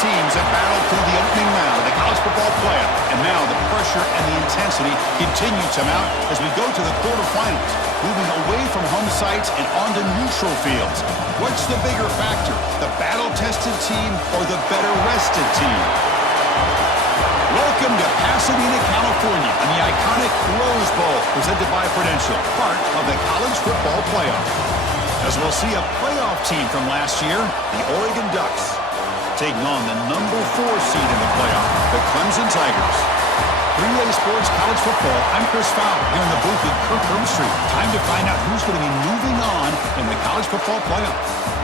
teams have battled through the opening round of the college football playoff, and now the pressure and the intensity continue to mount as we go to the quarterfinals, moving away from home sites and onto neutral fields. What's the bigger factor, the battle-tested team or the better-rested team? Welcome to Pasadena, California, and the iconic Rose Bowl, presented by Prudential, part of the college football playoff. As we'll see a playoff team from last year, the Oregon Ducks, taking on the number 4 seed in the playoff, the Clemson Tigers. 3A Sports College Football, I'm Chris Fowler, here in the booth with Kirk Herbstreit. Time to find out who's going to be moving on in the college football playoff.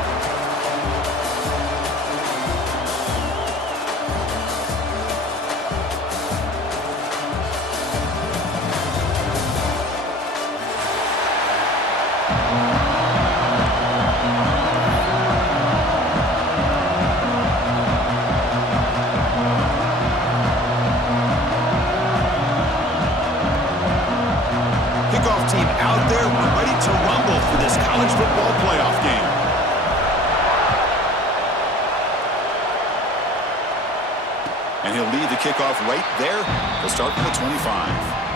Team out there, we're ready to rumble for this college football playoff game. And he'll lead the kickoff right there. He'll start from the 25.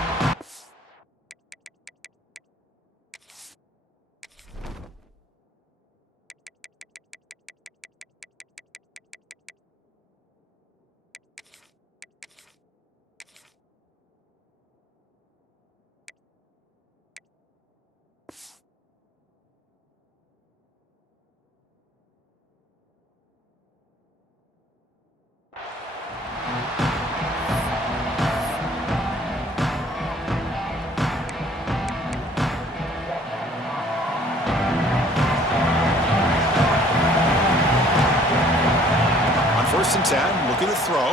First and 10, looking to throw.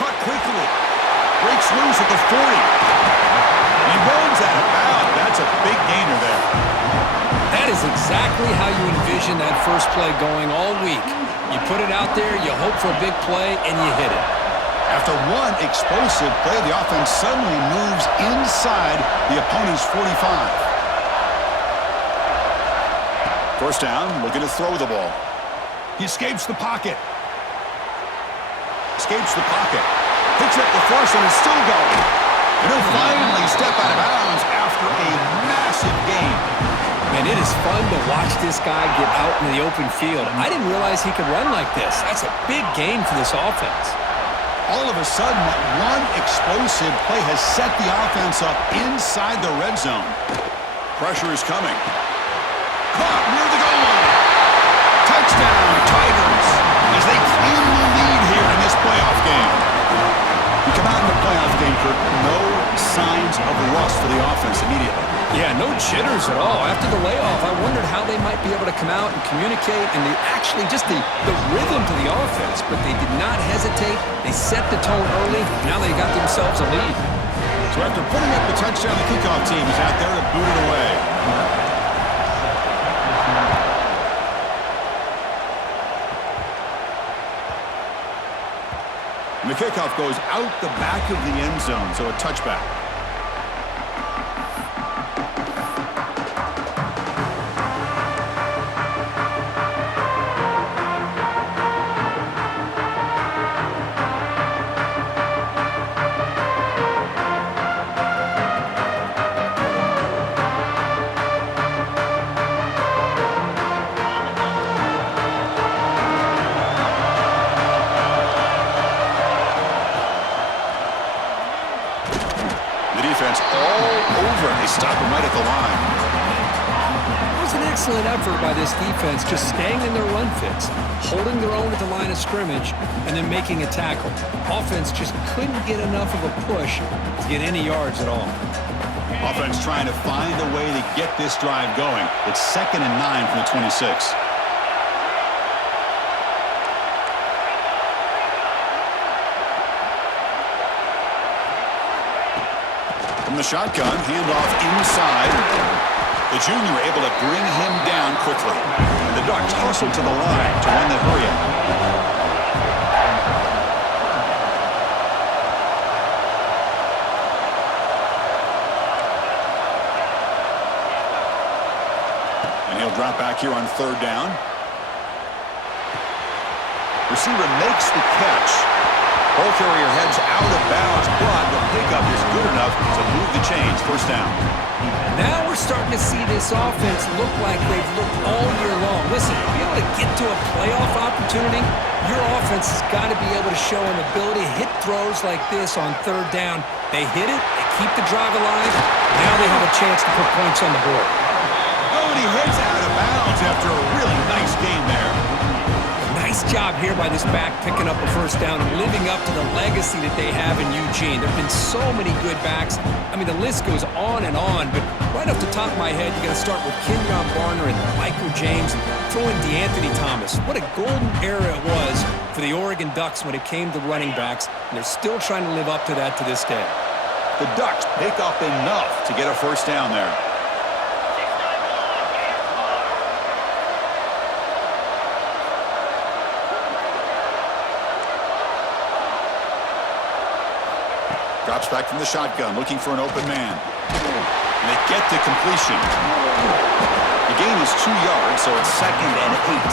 Caught quickly. Breaks loose at the 40. He runs out of bounds. That's a big gainer there. That is exactly how you envision that first play going all week. You put it out there, you hope for a big play, and you hit it. After one explosive play, the offense suddenly moves inside the opponent's 45. First down, looking to throw the ball. He escapes the pocket. Escapes the pocket. Picks up the force and is still going. And he'll finally step out of bounds after a massive gain. Man, it is fun to watch this guy get out in the open field. I didn't realize he could run like this. That's a big gain for this offense. All of a sudden, that one explosive play has set the offense up inside the red zone. Pressure is coming. Caught near the goal line. Touchdown, Tigers, as they claim the lead here in this playoff game. You come out in the playoff game, Kirk, no signs of rust for the offense immediately. Yeah, no jitters at all. After the layoff, I wondered how they might be able to come out and communicate and just the rhythm to the offense, but they did not hesitate. They set the tone early. Now they got themselves a lead. So after putting up the touchdown, the kickoff team is out there to boot it away. And the kickoff goes out the back of the end zone, so a touchback. Stop him right at the line. It was an excellent effort by this defense, just staying in their run fits, holding their own at the line of scrimmage, and then making a tackle. Offense just couldn't get enough of a push to get any yards at all. Offense trying to find a way to get this drive going. It's 2nd and 9 from the 26. From the shotgun, handoff inside. The junior able to bring him down quickly. And the Ducks hustle to the line to run the hurry-up. And he'll drop back here on 3rd down. Receiver makes the catch. Ball carrier heads out of bounds, but the pickup is good enough to move the chains. First down. Now we're starting to see this offense look like they've looked all year long. Listen, to be able to get to a playoff opportunity, your offense has got to be able to show an ability to hit throws like this on third down. They hit it, they keep the drive alive. Now they have a chance to put points on the board. Oh, and he heads out of bounds after a really nice game there. Nice job here by this back picking up a first down and living up to the legacy that they have in Eugene. There have been so many good backs. I mean, the list goes on, but right off the top of my head, you got to start with Kenyon Barner and Michael James and throw in DeAnthony Thomas. What a golden era it was for the Oregon Ducks when it came to running backs, and they're still trying to live up to that to this day. The Ducks pick up enough to get a first down there. Drops back from the shotgun, looking for an open man. And they get the completion. The gain is 2 yards, so it's 2nd and 8.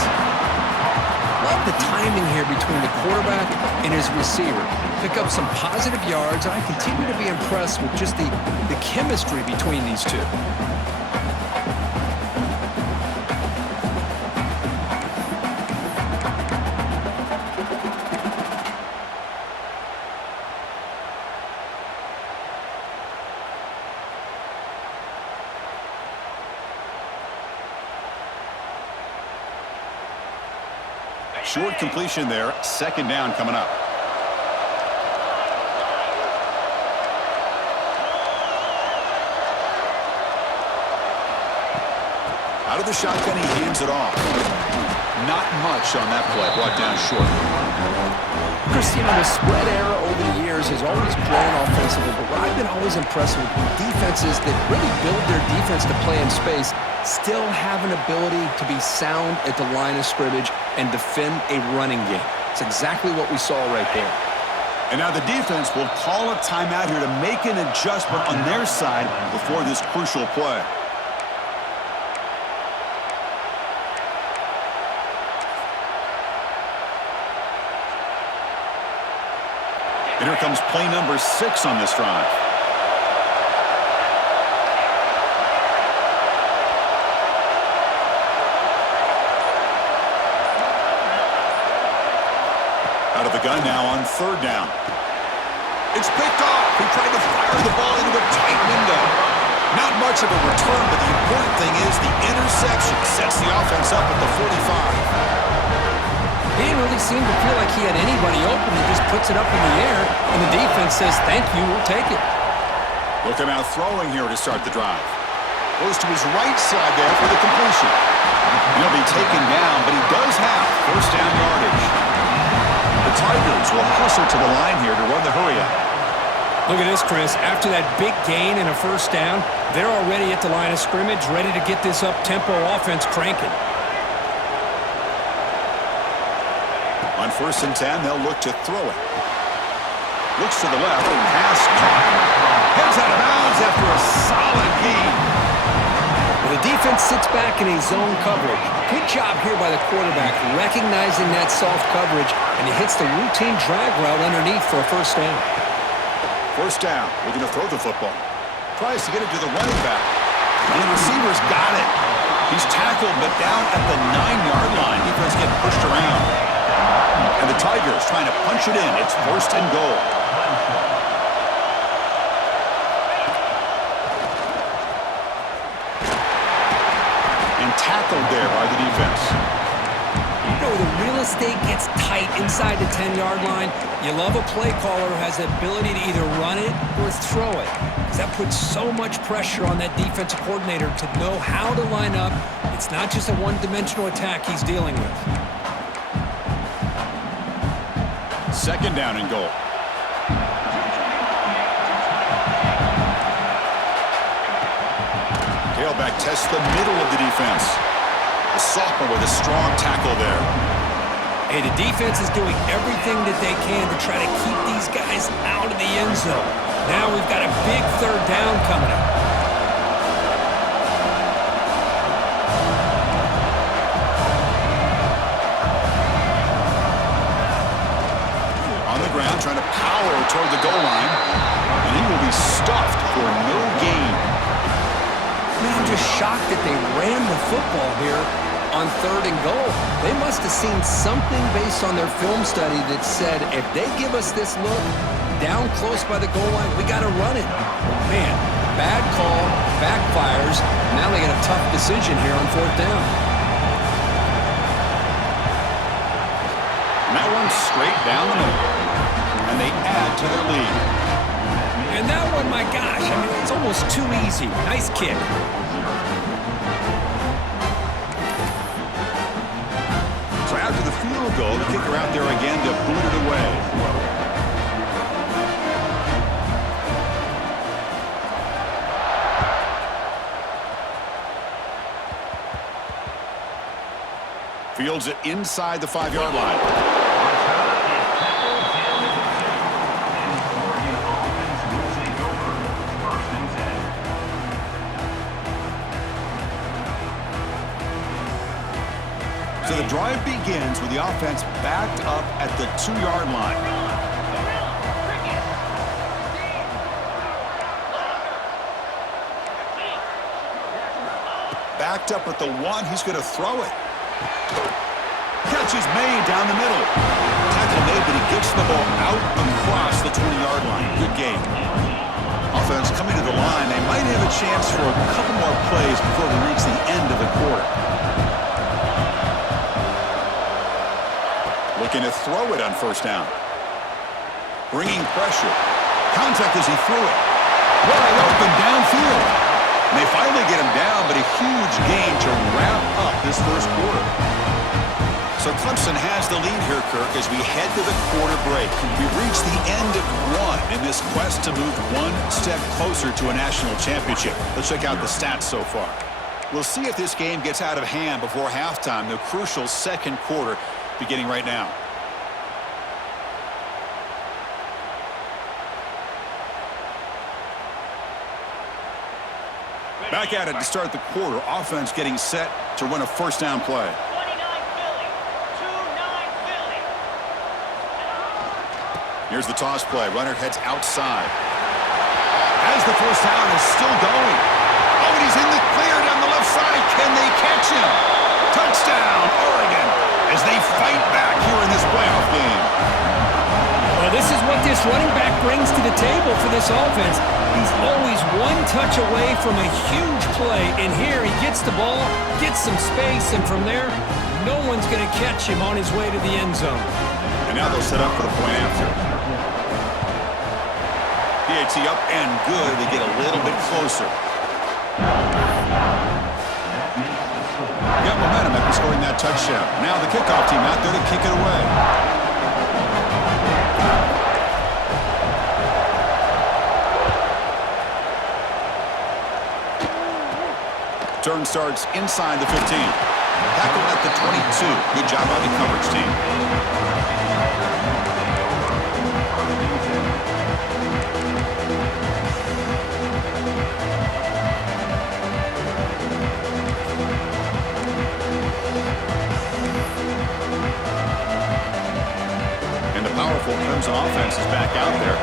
Love the timing here between the quarterback and his receiver. Pick up some positive yards, and I continue to be impressed with just the chemistry between these two. Short completion there. 2nd down coming up. Out of the shotgun, he hands it off. Not much on that play. Brought down short. Chris, the spread era over the years has always grown offensively, but what I've been always impressed with defenses that really build their defense to play in space still have an ability to be sound at the line of scrimmage and defend a running game. It's exactly what we saw right there. And now the defense will call a timeout here to make an adjustment on their side before this crucial play. And here comes play number 6 on this drive. Out of the gun now on 3rd down. It's picked off. He tried to fire the ball into a tight window. Not much of a return, but the important thing is the interception sets the offense up at the 45. He didn't really seem to feel like he had anybody open. He just puts it up in the air, and the defense says, thank you, we'll take it. Look him out throwing here to start the drive. Goes to his right side there for the completion. He'll be taken down, but he does have first down yardage. The Tigers will hustle to the line here to run the hurry-up. Look at this, Chris. After that big gain and a first down, they're already at the line of scrimmage, ready to get this up-tempo offense cranking. On 1st and 10, they'll look to throw it. Looks to the left, pass caught. Heads out of bounds after a solid gain. The defense sits back in a zone coverage. Good job here by the quarterback, recognizing that soft coverage, and he hits the routine drag route underneath for a first down. First down, looking to throw the football. Tries to get it to the running back. And the receiver's got it. He's tackled, but down at the 9-yard line. Defense getting pushed around. And the Tigers trying to punch it in. It's 1st and goal. And tackled there by the defense. The real estate gets tight inside the 10-yard line. You love a play caller who has the ability to either run it or throw it, because that puts so much pressure on that defensive coordinator to know how to line up. It's not just a one-dimensional attack he's dealing with. 2nd down and goal. Tailback tests the middle of the defense. The sophomore with a strong tackle there. Hey, the defense is doing everything that they can to try to keep these guys out of the end zone. Now we've got a big 3rd down coming up. stuffed for no gain. Man, I'm just shocked that they ran the football here on 3rd and goal. They must have seen something based on their film study that said, if they give us this look down close by the goal line, we got to run it. Man, bad call, backfires. Now they got a tough decision here on 4th down. And that one's straight down the middle. And they add to their lead. And that one, my gosh, I mean, it's almost too easy. Nice kick. So after the field goal, the kicker out there again to boot it away. Fields it inside the 5-yard line. So the drive begins with the offense backed up at the 2-yard line. Backed up at the 1, he's going to throw it. Catch is made down the middle. Tackle made, but he gets the ball out across the 20-yard line. Good game. Offense coming to the line. They might have a chance for a couple more plays before we reach the end of the quarter. Looking to throw it on 1st down. Bringing pressure. Contact as he threw it. Wide open downfield. And they finally get him down, but a huge gain to wrap up this 1st quarter. So Clemson has the lead here, Kirk, as we head to the quarter break. We've reached the end of 1 in this quest to move 1 step closer to a national championship. Let's check out the stats so far. We'll see if this game gets out of hand before halftime, the crucial 2nd quarter beginning right now. Back at it to start the quarter. Offense getting set to run a 1st down play. Here's the toss play. Runner heads outside. As the 1st down is still going. Oh, and he's in the clear down the left side. Can they catch him? Touchdown, Oregon, as they fight back here in this playoff game. Well, this is what this running back brings to the table for this offense. He's always 1 touch away from a huge play. And here he gets the ball, gets some space, and from there, no one's going to catch him on his way to the end zone. And now they'll set up for the point after. PAT up and good. They get a little bit closer. Got momentum after scoring that touchdown. Now the kickoff team out there to kick it away. Turn starts inside the 15. Tackle at the 22. Good job by the coverage team. Powerful Clemson offense is back out there.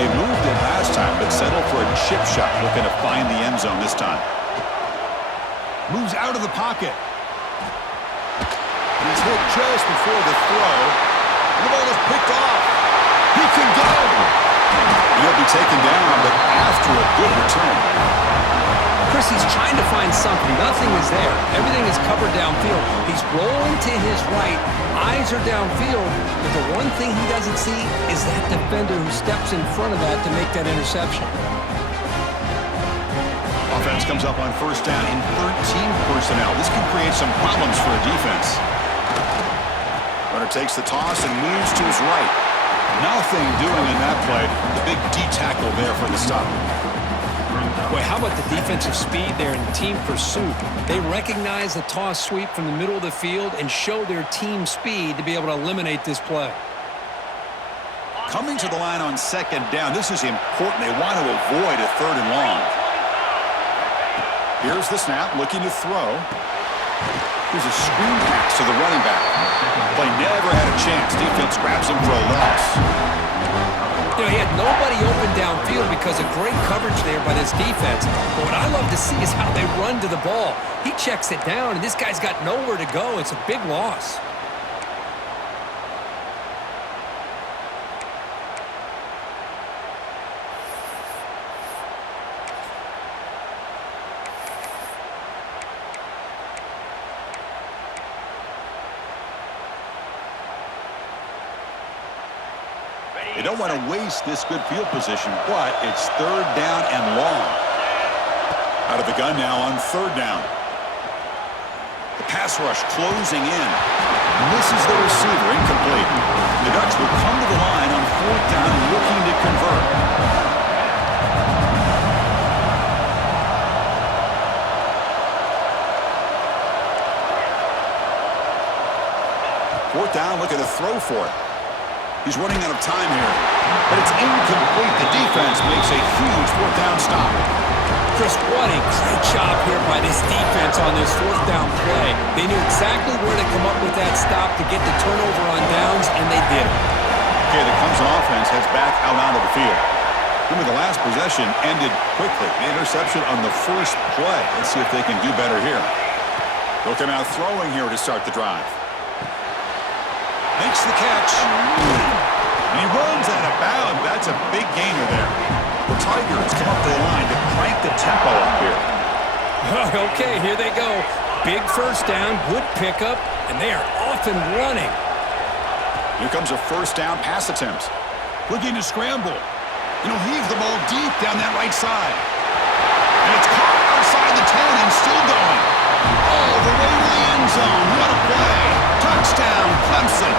They moved it last time, but settled for a chip shot, looking to find the end zone this time. Moves out of the pocket. He's hit just before the throw. The ball is picked off. He can go. He'll be taken down, but after a good return. Chris, he's trying to find something. Nothing is there. Everything is covered downfield. He's rolling to his right. Eyes are downfield, but the one thing he doesn't see is that defender who steps in front of that to make that interception. Offense comes up on 1st down in 13 personnel. This can create some problems for a defense. Runner takes the toss and moves to his right. Nothing doing in that play. The big D tackle there for the stop. Boy, how about the defensive speed there in team pursuit? They recognize the toss sweep from the middle of the field and show their team speed to be able to eliminate this play. Coming to the line on 2nd down. This is important. They want to avoid a 3rd and long. Here's the snap, looking to throw. Here's a screen pass to the running back. Play never had a chance. Defense grabs him for a loss. You know, he had nobody open downfield because of great coverage there by this defense. But what I love to see is how they run to the ball. He checks it down, and this guy's got nowhere to go. It's a big loss. They don't want to waste this good field position, but it's third down and long. Out of the gun now on third down. The pass rush closing in. Misses the receiver, incomplete. The Ducks will come to the line on fourth down looking to convert. Fourth down, looking to throw for it. He's running out of time here, but it's incomplete. The defense makes a huge fourth down stop. Chris, what a great job here by this defense on this fourth down play. They knew exactly where to come up with that stop to get the turnover on downs, and they did it. Okay, the Clemson offense heads back out onto the field. Remember, the last possession ended quickly. The interception on the first play. Let's see if they can do better here. They'll come out throwing here to start the drive. Makes the catch. And he runs out of bounds. That's a big gainer there. The Tigers come up to the line to crank the tempo up here. Okay, here they go. Big first down, good pickup, and they are off and running. Here comes a first down pass attempt. Looking to scramble. Heave the ball deep down that right side. And it's caught outside the 10 and still going. All the way to the end zone. What a play. Touchdown, Clemson.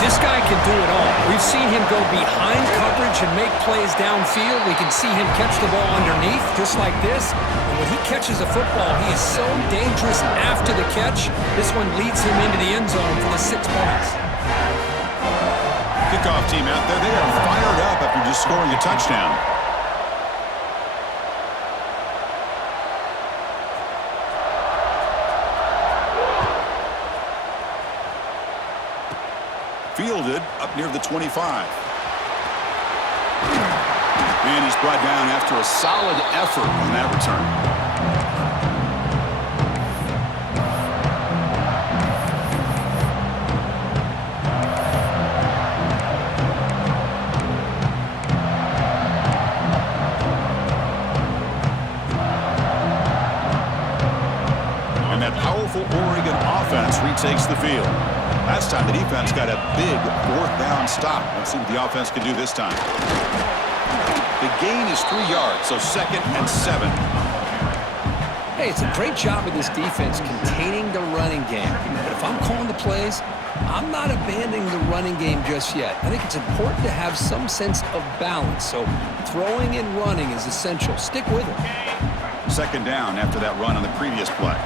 This guy can do it all. We've seen him go behind coverage and make plays downfield. We can see him catch the ball underneath, just like this. And when he catches a football, he is so dangerous after the catch. This one leads him into the end zone for the 6 points. Kickoff team out there. They are fired up after just scoring a touchdown. Fielded up near the 25. And he's brought down after a solid effort on that return. And that powerful Oregon offense retakes the field. Last time the defense got a big fourth down stop. Let's see what the offense can do this time. The gain is 3 yards, so 2nd and 7. Hey, it's a great job of this defense containing the running game. But if I'm calling the plays, I'm not abandoning the running game just yet. I think it's important to have some sense of balance. So throwing and running is essential. Stick with it. 2nd down after that run on the previous play.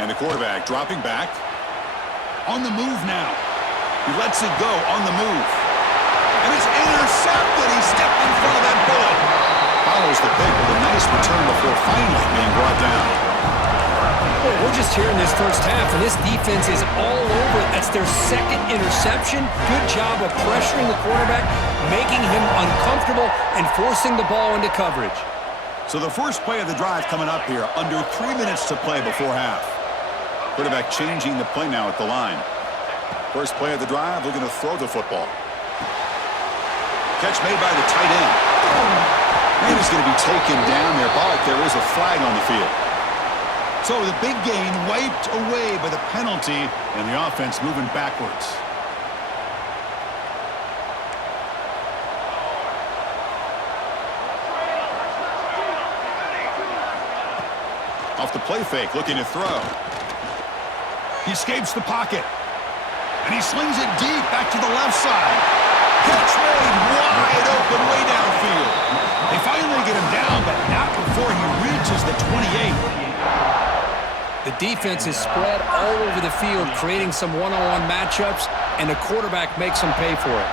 And the quarterback dropping back. On the move now. He lets it go on the move. And it's intercepted. He stepped in front of that bullet. Follows the pick with a nice return before finally being brought down. Boy, we're just here in this first half, and this defense is all over it. That's their 2nd interception. Good job of pressuring the quarterback, making him uncomfortable, and forcing the ball into coverage. So the first play of the drive coming up here. Under 3 minutes to play before half. Quarterback changing the play now at the line. First play of the drive, looking to throw the football. Catch made by the tight end. And he's going to be taken down there, but there is a flag on the field. So the big gain wiped away by the penalty, and the offense moving backwards. Off the play fake, looking to throw. He escapes the pocket. And he slings it deep back to the left side. Catch made wide open way downfield. They finally get him down, but not before he reaches the 28. The defense is spread all over the field, creating some one-on-one matchups, and the quarterback makes them pay for it.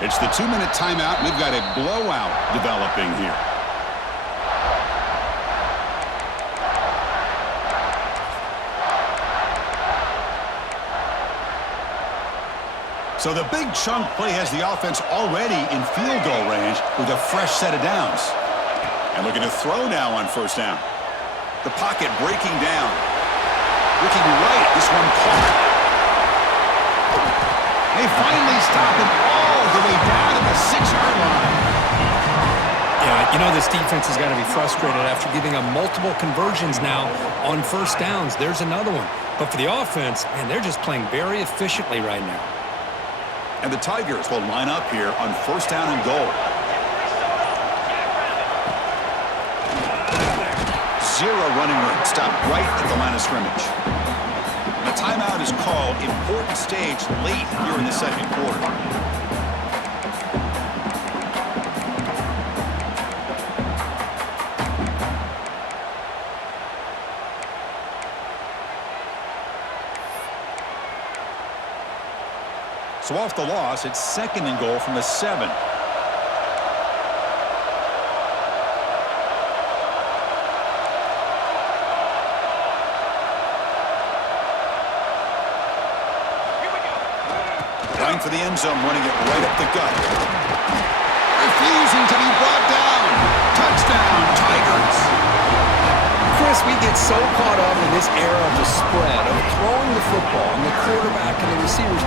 It's the 2-minute timeout. We've got a blowout developing here. So the big chunk play has the offense already in field goal range with a fresh set of downs. And looking to throw now on first down. The pocket breaking down. Looking right, this one caught. They finally stop him all the way down to the 6-yard line. Yeah, you know this defense has got to be frustrated after giving up multiple conversions now on first downs. There's another one. But for the offense, man, they're just playing very efficiently right now. And the Tigers will line up here on first down and goal. Zero running room. Stop right at the line of scrimmage. And a timeout is called. Important stage late here in the second quarter. So off the loss, it's second and goal from the 7. Going for the end zone, running it right up the gut. Refusing to be brought down. Touchdown, Tigers. Chris, we get so caught up in this era of the spread, of throwing the football, and the quarterback and the receivers.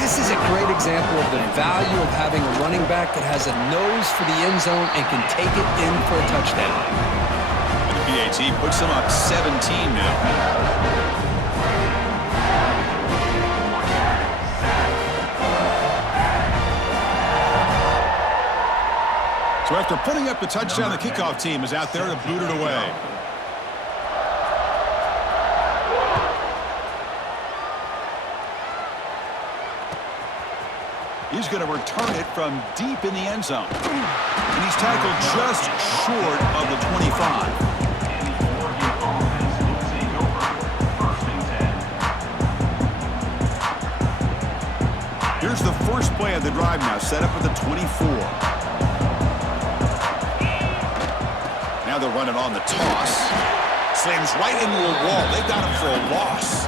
This is a great example of the value of having a running back that has a nose for the end zone and can take it in for a touchdown. And the PAT puts them up 17 now. So after putting up the touchdown, the kickoff team is out there to boot it away. He's going to return it from deep in the end zone. And he's tackled just short of the 25. Here's the first play of the drive now, set up at the 24. Now they'll run it on the toss. Slams right into a wall. They got him for a loss.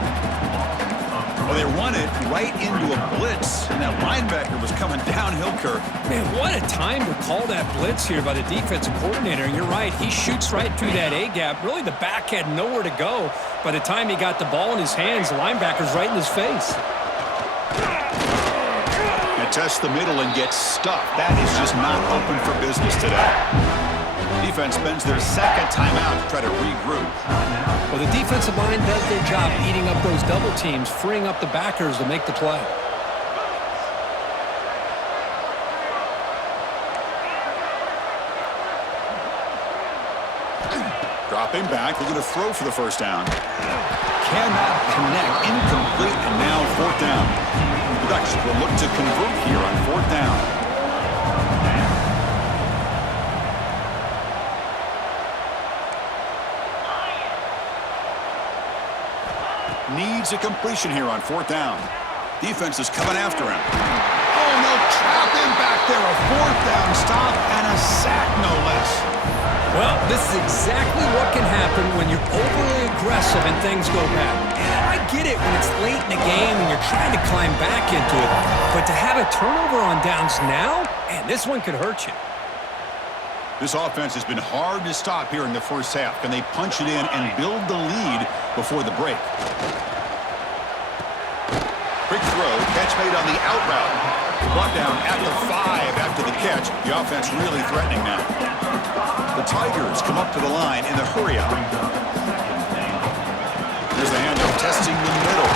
Well, they run it right into a blitz, and that linebacker was coming downhill, Kirk. Man, what a time to call that blitz here by the defensive coordinator. And you're right, he shoots right through that A-gap. Really, the back had nowhere to go. By the time he got the ball in his hands, the linebacker's right in his face. And tests the middle and gets stuffed. That is just not open for business today. Defense spends their second timeout to try to regroup. Well, the defensive line does their job eating up those double teams, freeing up the backers to make the play. Dropping back, they're going to throw for the first down. Cannot connect, incomplete, and now fourth down. The Ducks will look to convert here on fourth down. Needs a completion here on fourth down. Defense is coming after him. Oh, no, trap him back there. A fourth down stop and a sack, no less. Well, this is exactly what can happen when you're overly aggressive and things go bad. And I get it when it's late in the game and you're trying to climb back into it. But to have a turnover on downs now, man, this one could hurt you. This offense has been hard to stop here in the first half. Can they punch it in and build the lead before the break? Quick throw, catch made on the out route. Brought down at the 5 after the catch. The offense really threatening now. The Tigers come up to the line in the hurry-up. There's the handoff, testing the middle.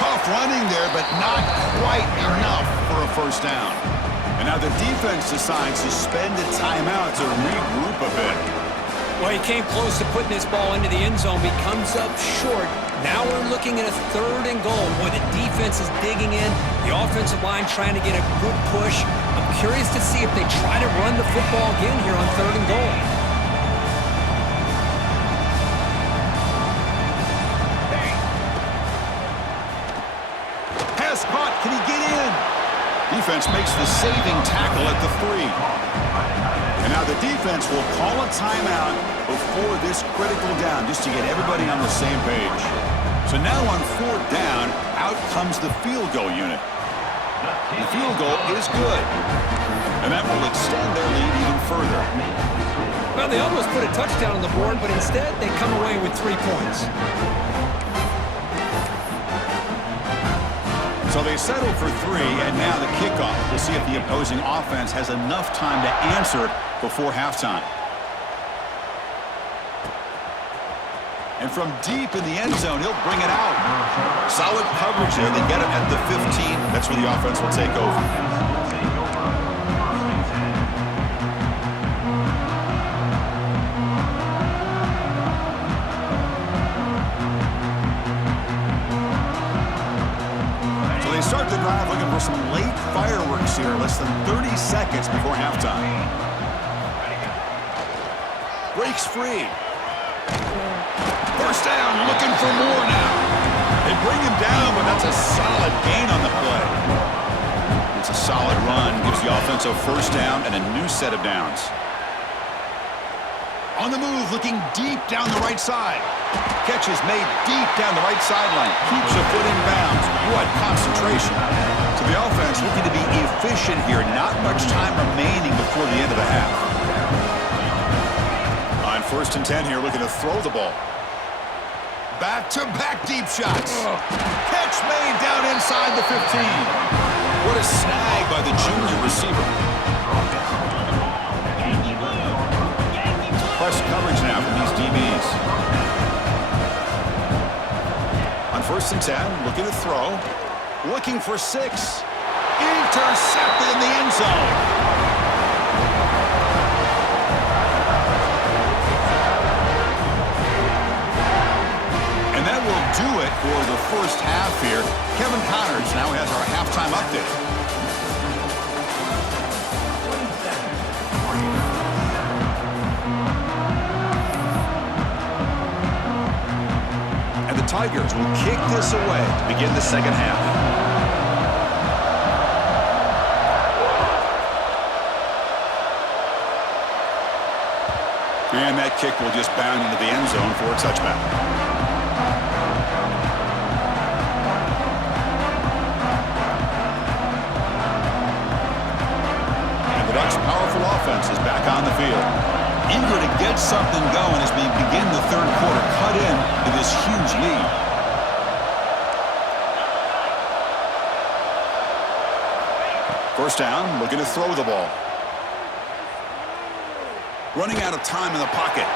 Tough running there, but not quite enough for a first down. And now the defense decides to spend a timeout to regroup a bit. Well, he came close to putting this ball into the end zone, but he comes up short. Now we're looking at a third and goal. Boy, the defense is digging in. The offensive line trying to get a good push. I'm curious to see if they try to run the football again here on third and goal. Pass caught. Can he get in? Defense makes the saving tackle at the 3. And now the defense will call a timeout before this critical down, just to get everybody on the same page. So now on 4th down, out comes the field goal unit. The field goal is good. And that will extend their lead even further. Well, they almost put a touchdown on the board, but instead they come away with 3 points. So they settle for 3, and now the kickoff. We'll see if the opposing offense has enough time to answer before halftime. And from deep in the end zone, he'll bring it out. Solid coverage there. They get it at the 15. That's where the offense will take over. Start the drive looking for some late fireworks here, less than 30 seconds before halftime. Breaks free. First down, looking for more now. They bring him down, but that's a solid gain on the play. It's a solid run, gives the offense a first down and a new set of downs. On the move, looking deep down the right side. Catch is made deep down the right sideline. Keeps a foot in bounds. What concentration. So the offense looking to be efficient here. Not much time remaining before the end of the half. On 1st and 10 here, looking to throw the ball. Back-to-back deep shots. Catch made down inside the 15. What a snag by the junior receiver. Press coverage now from these DBs. On 1st and 10, looking to throw. Looking for 6. Intercepted in the end zone. And that will do it for the first half here. Kevin Connors now has our halftime update. Tigers will kick this away to begin the second half. And that kick will just bound into the end zone for a touchback. And the Ducks' powerful offense is back on the field. Eager to get something going as we begin the 3rd quarter, cut in to this huge lead. First down, looking to throw the ball. Running out of time in the pocket.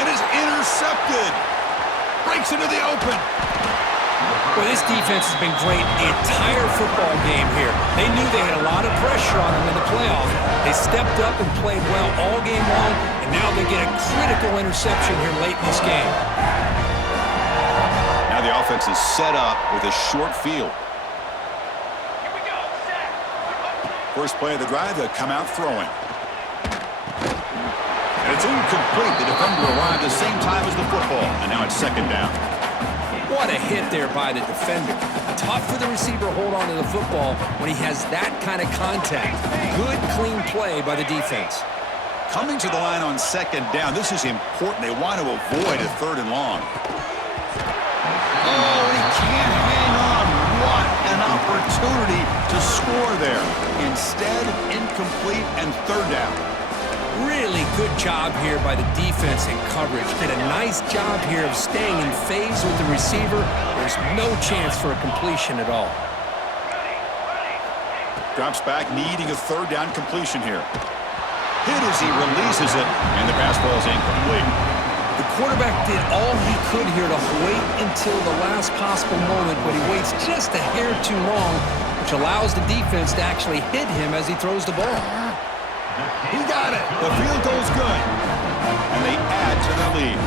And is intercepted. Breaks into the open. Well, this defense has been great the entire football game here. They knew they had a lot of pressure on them in the playoffs. They stepped up and played well all game long, and now they get a critical interception here late in this game. Now the offense is set up with a short field. First play of the drive, they'll come out throwing. And it's incomplete. The defender arrived the same time as the football, and now it's 2nd down. What a hit there by the defender. Tough for the receiver to hold on to the football when he has that kind of contact. Good, clean play by the defense. Coming to the line on 2nd down, this is important. They want to avoid a 3rd and long. Oh, he can't hang on. What an opportunity to score there. Instead, incomplete and 3rd down. Really good job here by the defense in coverage. Did a nice job here of staying in phase with the receiver. There's no chance for a completion at all. Drops back, needing a 3rd down completion here. Hit as he releases it, and the pass ball is incomplete. The quarterback did all he could here to wait until the last possible moment, but he waits just a hair too long, which allows the defense to actually hit him as he throws the ball. He got it. The field goal's good. And they add to the lead.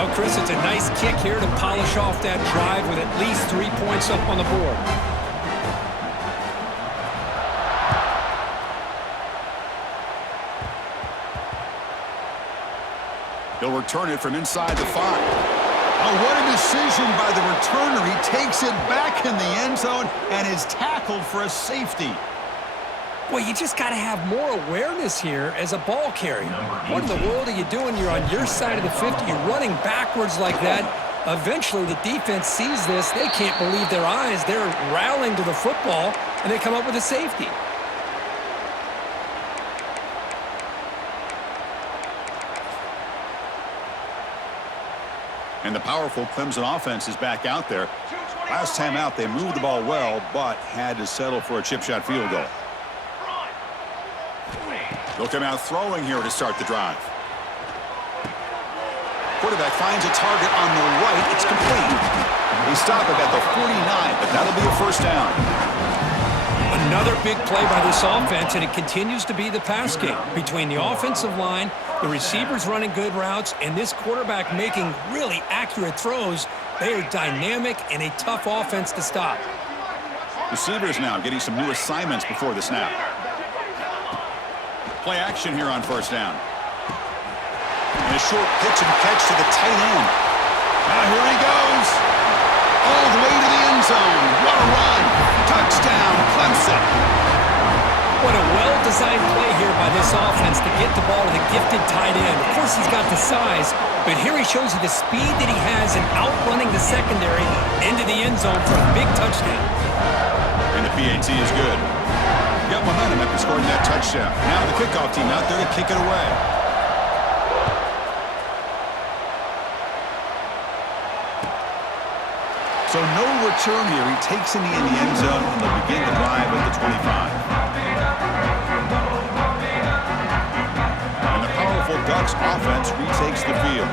Oh, Chris, it's a nice kick here to polish off that drive with at least 3 points up on the board. He'll return it from inside the 5. Oh, what a decision by the returner. He takes it back in the end zone and is tackled for a safety. Well, you just got to have more awareness here as a ball carrier. What in the world are you doing? You're on your side of the 50. You're running backwards like that. Eventually, the defense sees this. They can't believe their eyes. They're rallying to the football, and they come up with a safety. And the powerful Clemson offense is back out there. Last time out, they moved the ball well, but had to settle for a chip shot field goal. They'll come out throwing here to start the drive. Quarterback finds a target on the right. It's complete. They stop it at the 49, but that'll be a first down. Another big play by this offense, and it continues to be the pass game. Between the offensive line, the receivers running good routes, and this quarterback making really accurate throws, they are dynamic and a tough offense to stop. Receivers now getting some new assignments before the snap. Play action here on first down. And a short pitch and catch to the tight end. Now here he goes. All the way to the end zone. What a run. Touchdown, Clemson. What a well-designed play here by this offense to get the ball to the gifted tight end. Of course, he's got the size, but here he shows you the speed that he has in outrunning the secondary into the end zone for a big touchdown. And the PAT is good. Got momentum after scoring that touchdown. Now the kickoff team out there to kick it away. So no return here. He takes it in the end zone, and they'll begin the drive at the 25. And the powerful Ducks offense retakes the field.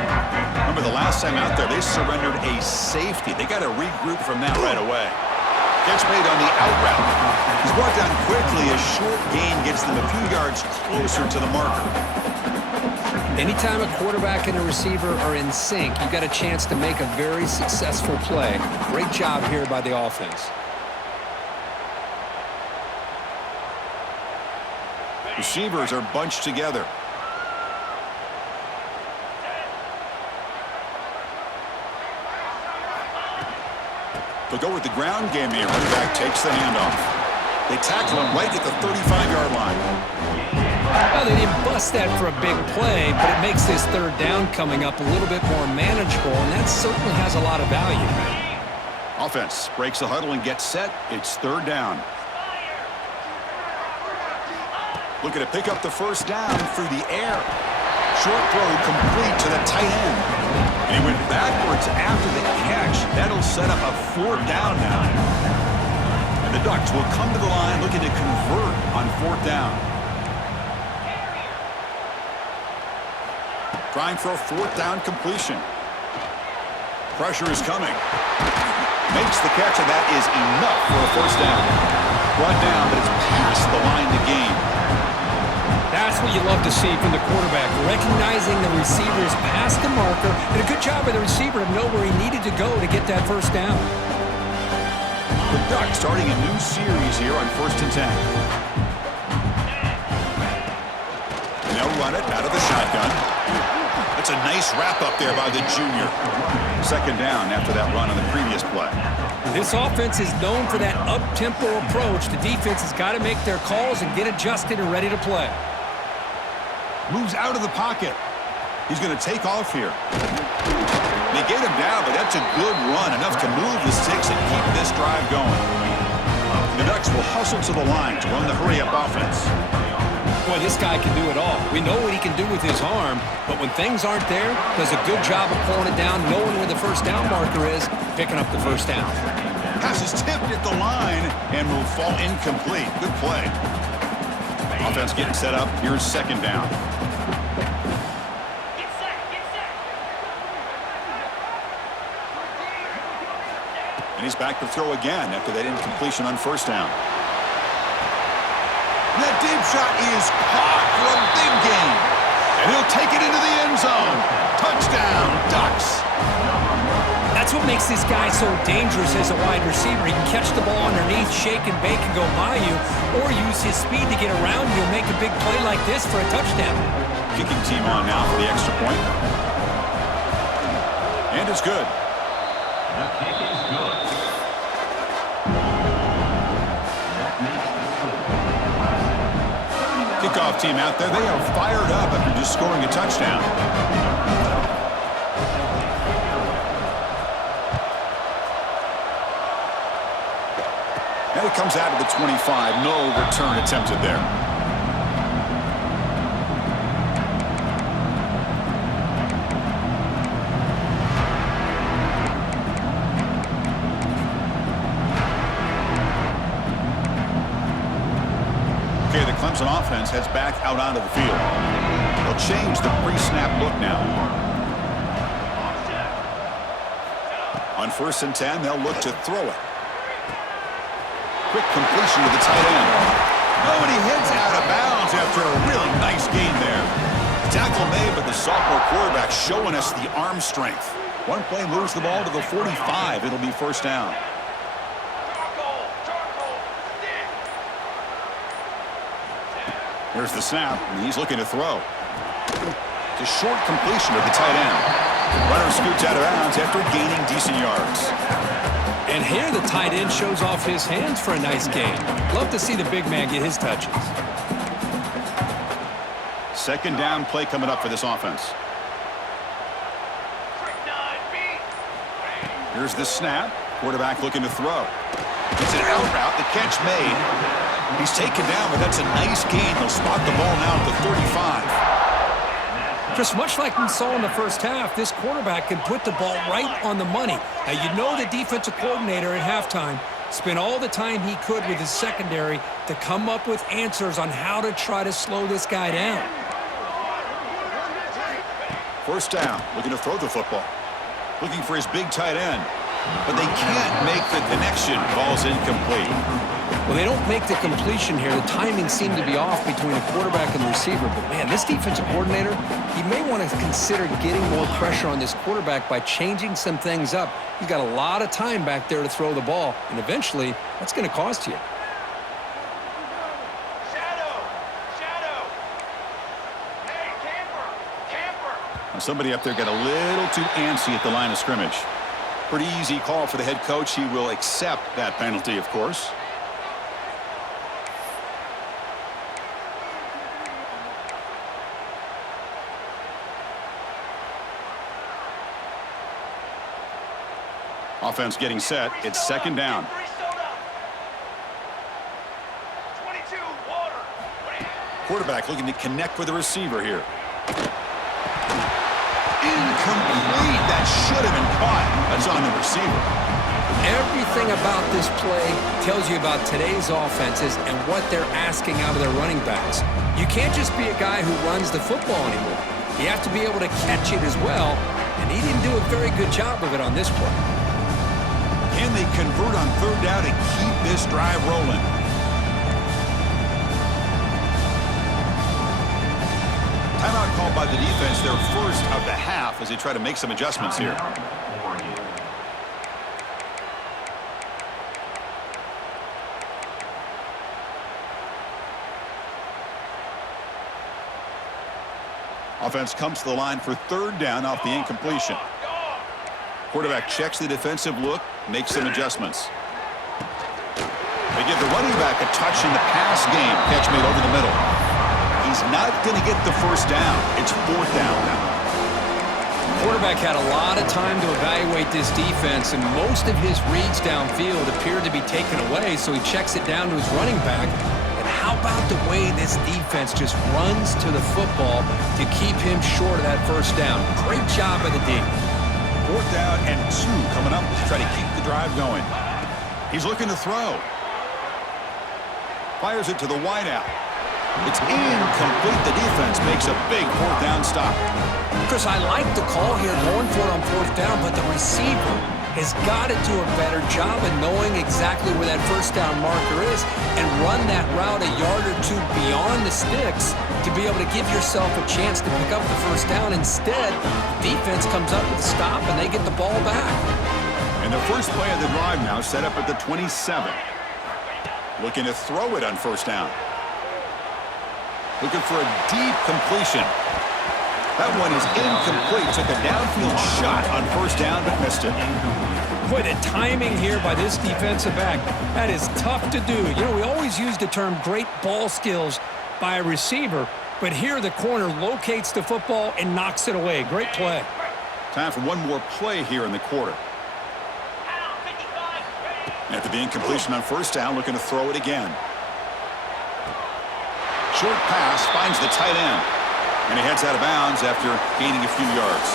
Remember the last time out there, they surrendered a safety. They got to regroup from that right away. Gets made on the out route. He's brought down quickly. A short gain gets them a few yards closer to the marker. Anytime a quarterback and a receiver are in sync, you got a chance to make a very successful play. Great job here by the offense. Receivers are bunched together. They'll go with the ground game here. Running back takes the handoff. They tackle him right at the 35-yard line. Well, they didn't bust that for a big play, but it makes this third down coming up a little bit more manageable, and that certainly has a lot of value. Offense breaks the huddle and gets set. It's third down. Looking to pick up the first down through the air. Short throw complete to the tight end. And he went backwards after the catch. That'll set up a fourth down now. And the Ducks will come to the line looking to convert on fourth down. Trying for a fourth down completion. Pressure is coming. Makes the catch, and that is enough for a first down. Brought down, but it's past the line to gain. That's what you love to see from the quarterback, recognizing the receiver's past the marker, and a good job by the receiver to know where he needed to go to get that first down. The Ducks starting a new series here on 1st and 10. And they'll run it out of the shotgun. That's a nice wrap up there by the junior. Second down after that run on the previous play. This offense is known for that up-tempo approach. The defense has got to make their calls and get adjusted and ready to play. Moves out of the pocket. He's going to take off here. They get him down, but that's a good run. Enough to move the sticks and keep this drive going. The Ducks will hustle to the line to run the hurry-up offense. Boy, this guy can do it all. We know what he can do with his arm, but when things aren't there, does a good job of pulling it down, knowing where the first down marker is, picking up the first down. Pass is tipped at the line and will fall incomplete. Good play. Offense getting set up. Here's second down. And he's back to throw again after that incompletion on first down. That deep shot is caught for a big gain. And he'll take it into the end zone. Touchdown, Ducks. That's what makes this guy so dangerous as a wide receiver. He can catch the ball underneath, shake and bake and go by you, or use his speed to get around you and make a big play like this for a touchdown. Kicking team on now for the extra point. And it's good. The kick is good. That makes the score. Kickoff team out there. They are fired up after just scoring a touchdown. And it comes out of the 25. No return attempted there. Okay, the Clemson offense heads back out onto the field. They'll change the pre-snap look now. On 1st and 10, they'll look to throw it. Quick completion to the tight end. Oh, and he heads out of bounds after a really nice gain there. Tackle made, but the sophomore quarterback showing us the arm strength. One play moves the ball to the 45. It'll be 1st down. Here's the snap, and he's looking to throw. It's a short completion to the tight end. Runner scoots out of bounds after gaining decent yards. And here the tight end shows off his hands for a nice gain. Love to see the big man get his touches. 2nd down play coming up for this offense. Here's the snap. Quarterback looking to throw. It's an out route. The catch made. He's taken down, but that's a nice gain. They'll spot the ball now at the 35. Just much like we saw in the first half, this quarterback can put the ball right on the money. Now, you know the defensive coordinator at halftime spent all the time he could with his secondary to come up with answers on how to try to slow this guy down. 1st down, looking to throw the football. Looking for his big tight end. But they can't make the connection. Ball's incomplete. Well, they don't make the completion here. The timing seemed to be off between the quarterback and the receiver. But, man, this defensive coordinator, he may want to consider getting more pressure on this quarterback by changing some things up. He's got a lot of time back there to throw the ball, and eventually that's going to cost you. Now somebody up there got a little too antsy at the line of scrimmage. Pretty easy call for the head coach. He will accept that penalty, of course. Offense getting set. It's 2nd down. Quarterback looking to connect with the receiver here. Incomplete. That should have been caught. That's on the receiver. Everything about this play tells you about today's offenses and what they're asking out of their running backs. You can't just be a guy who runs the football anymore. You have to be able to catch it as well, and he didn't do a very good job of it on this play. Can they convert on 3rd down and keep this drive rolling? Timeout called by the defense, their 1st of the half, as they try to make some adjustments here. Offense comes to the line for 3rd down off the incompletion. Quarterback checks the defensive look, makes some adjustments. They give the running back a touch in the pass game. Catch made over the middle. He's not going to get the 1st down. It's 4th down now. Quarterback had a lot of time to evaluate this defense, and most of his reads downfield appeared to be taken away, so he checks it down to his running back. And how about the way this defense just runs to the football to keep him short of that 1st down? Great job by the D. 4th down and 2 coming up to try to keep the drive going. He's looking to throw. Fires it to the wideout. It's incomplete. The defense makes a big 4th down stop. Chris, I like the call here going for it on 4th down, but the receiver has got to do a better job of knowing exactly where that 1st down marker is and run that route a yard or 2 beyond the sticks to be able to give yourself a chance to pick up the 1st down. Instead, defense comes up with a stop and they get the ball back. And the first play of the drive now set up at the 27. Looking to throw it on 1st down. Looking for a deep completion. That one is incomplete. Took a downfield shot on first down, but missed it. Boy, the timing here by this defensive back, that is tough to do. You know, we always use the term great ball skills by a receiver, but here the corner locates the football and knocks it away. Great play. Time for one more play here in the quarter. After the incompletion on first down, looking to throw it again. Short pass finds the tight end. And he heads out of bounds after gaining a few yards.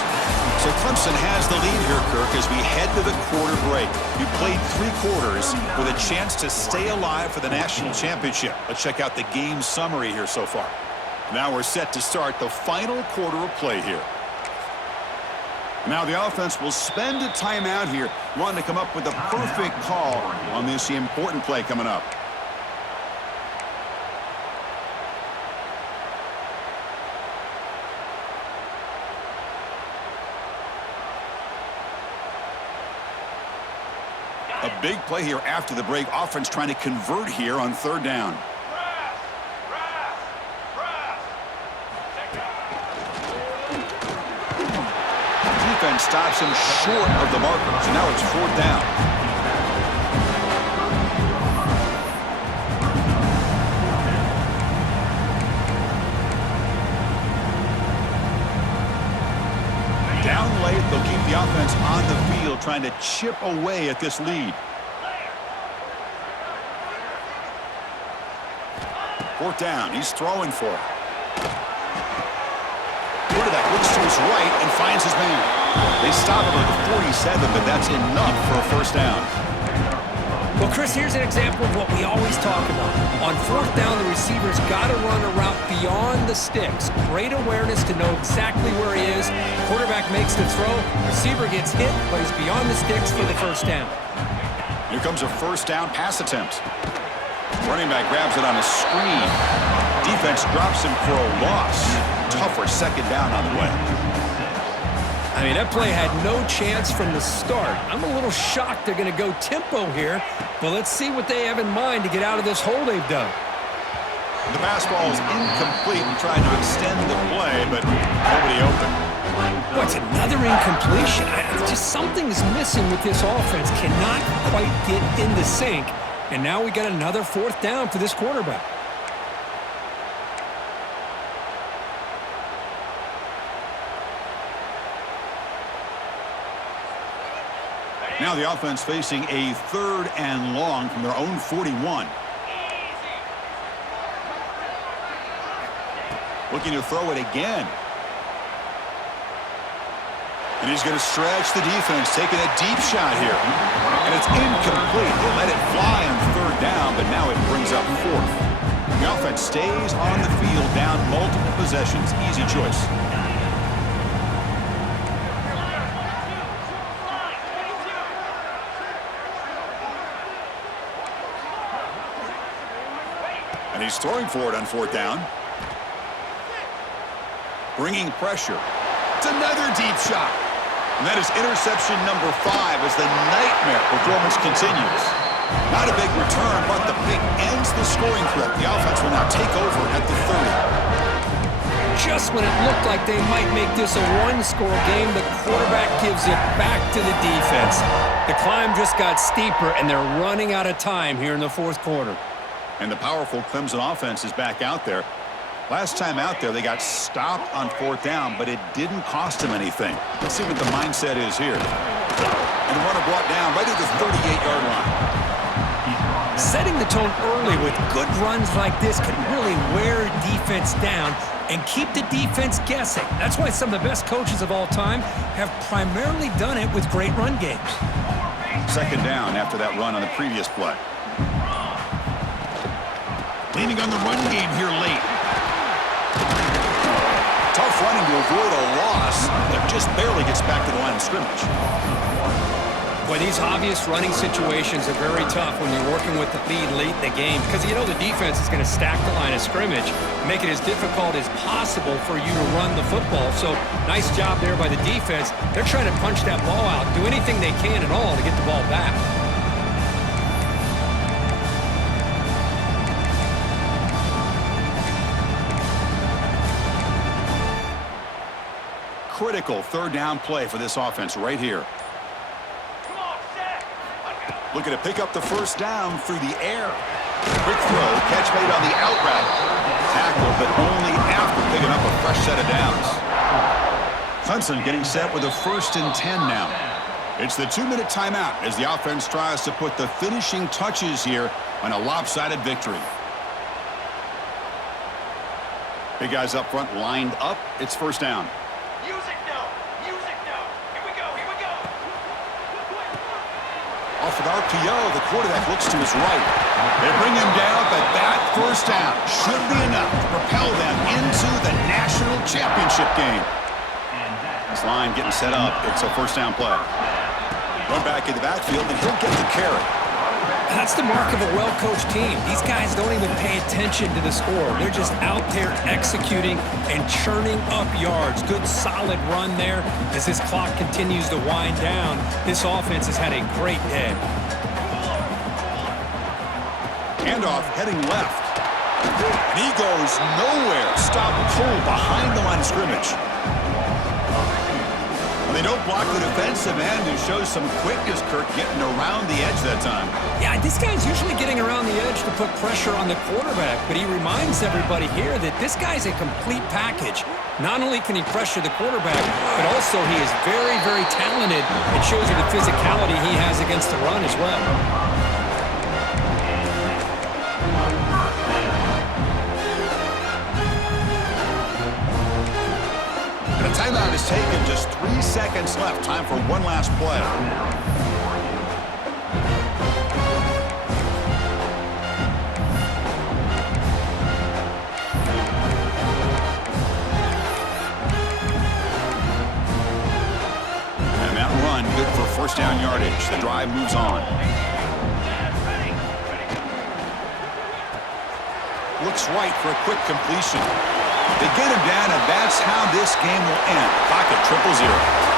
So Clemson has the lead here, Kirk, as we head to the quarter break. We played 3 quarters with a chance to stay alive for the national championship. Let's check out the game summary here so far. Now we're set to start the final quarter of play here. Now the offense will spend a timeout here, wanting to come up with the perfect call on this important play coming up. A big play here after the break. Offense trying to convert here on third down. Defense stops him short of the marker, so now it's fourth down. Down late, they'll keep the offense on the field, trying to chip away at this lead. Fourth down, he's throwing for it. Quarterback looks to his right and finds his man. They stop him at the 47, but that's enough for a first down. Well, Chris, here's an example of what we always talk about. On fourth down, the receiver's got to run a route beyond the sticks. Great awareness to know exactly where he is. Quarterback makes the throw. Receiver gets hit, but he's beyond the sticks for the first down. Here comes a first down pass attempt. Running back grabs it on a screen. Defense drops him for a loss. Tougher second down on the way. I mean, that play had no chance from the start. I'm a little shocked they're going to go tempo here, but let's see what they have in mind to get out of this hole they've done. The pass ball is incomplete and trying to extend the play, but nobody open. What's another incompletion? Just something's missing with this offense. Cannot quite get in the sync, and now we got another fourth down for this quarterback. Now the offense facing a third and long from their own 41. Looking to throw it again. And he's going to stretch the defense, taking a deep shot here. And it's incomplete. They let it fly on third down, but now it brings up fourth. The offense stays on the field, down multiple possessions. Easy choice. And he's throwing for it on fourth down. Bringing pressure. It's another deep shot. And that is interception number 5 as the nightmare performance continues. Not a big return, but the pick ends the scoring threat. The offense will now take over at the 30. Just when it looked like they might make this a one-score game, the quarterback gives it back to the defense. The climb just got steeper, and they're running out of time here in the fourth quarter. And the powerful Clemson offense is back out there. Last time out there, they got stopped on fourth down, but it didn't cost them anything. Let's see what the mindset is here. And the runner brought down right at the 38-yard line. Setting the tone early with good runs like this can really wear defense down and keep the defense guessing. That's why some of the best coaches of all time have primarily done it with great run games. Second down after that run on the previous play. Leaning on the run game here late. Tough running to avoid a loss, but just barely gets back to the line of scrimmage. Boy, these obvious running situations are very tough when you're working with the lead late in the game because you know the defense is going to stack the line of scrimmage, make it as difficult as possible for you to run the football. So nice job there by the defense. They're trying to punch that ball out, do anything they can at all to get the ball back. critical third down play for this offense right here. Looking to pick up the first down through the air. Quick throw, catch made on the out route. Tackle, but only after picking up a fresh set of downs. Clemson getting set with a 1st and 10 now. It's the 2-minute timeout as the offense tries to put the finishing touches here on a lopsided victory. Big guys up front lined up. It's first down. Music now. Here we go. Off with RPO, the quarterback looks to his right. They bring him down, but that first down should be enough to propel them into the national championship game. This line getting set up. It's a first down play. Run back in the backfield, and he'll get the carry. That's the mark of a well-coached team. These guys don't even pay attention to the score. They're just out there executing and churning up yards. Good, solid run there as this clock continues to wind down. This offense has had a great day. Handoff heading left. And he goes nowhere. Stop cold behind the line of scrimmage. They don't block the defensive end, who shows some quickness, Kirk, getting around the edge that time. Yeah, this guy's usually getting around the edge to put pressure on the quarterback, but he reminds everybody here that this guy's a complete package. Not only can he pressure the quarterback, but also he is very, very talented. It shows you the physicality he has against the run as well. And a timeout is taken. Just 3 seconds left. Time for one last play. And that run good for first down yardage. The drive moves on. Looks right for a quick completion. They get him down, and that's how this game will end. Clock at 0-0.